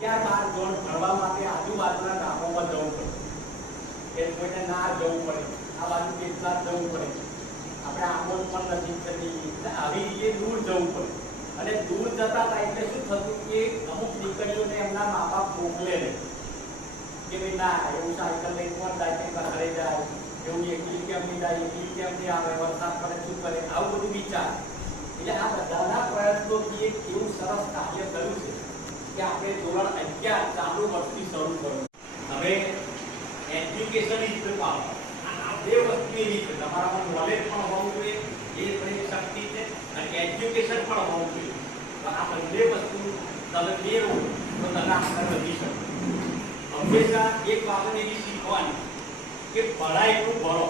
ત્યારબાદ જોડ ભણવા માટે આજુબાજુના ગામોમાં જવું પડે કે કોઈને ના જવું પડે, આ બાજુ કેટલા જવું પડે, આપણે આંબોદ પણ નજીક કરી આવી રીતે દૂર જવું પડે. અને દૂર જતા હતા એટલે શું થતું કે અમુક દીકરીઓને એમના મા બાપ મોકલે નહીં કે ભાઈ ના એવું સાયકલ લઈને કોણ જાય કે ઘરે જાય, એવું એકલી કેમ નહીં જાય, એકલી કેમ નહીં આવે, વરસાદ પડે શું કરે, આવું બધું વિચાર. એટલે આ બધાના પ્રયત્નોથી એક એવું સરસ કાર્ય કર્યું છે કે આપણે ધોરણ 11 ચાલુ વર્ષથી શરૂ કર્યું. હવે એજ્યુકેશન ઇઝ ધ પાવર. આ બે વસ્તુ એવી છે, તમારામાં નોલેજ પણ હોવું જોઈએ, એ પણ શક્તિ છે, અને એજ્યુકેશન પણ હોવું જોઈએ. તો આ બંને વસ્તુ તમે મેળવો તો તમે આગળ વધી શકો. હંમેશા એક વાત એવી શીખવાની કે ભણાય એટલું ભણો.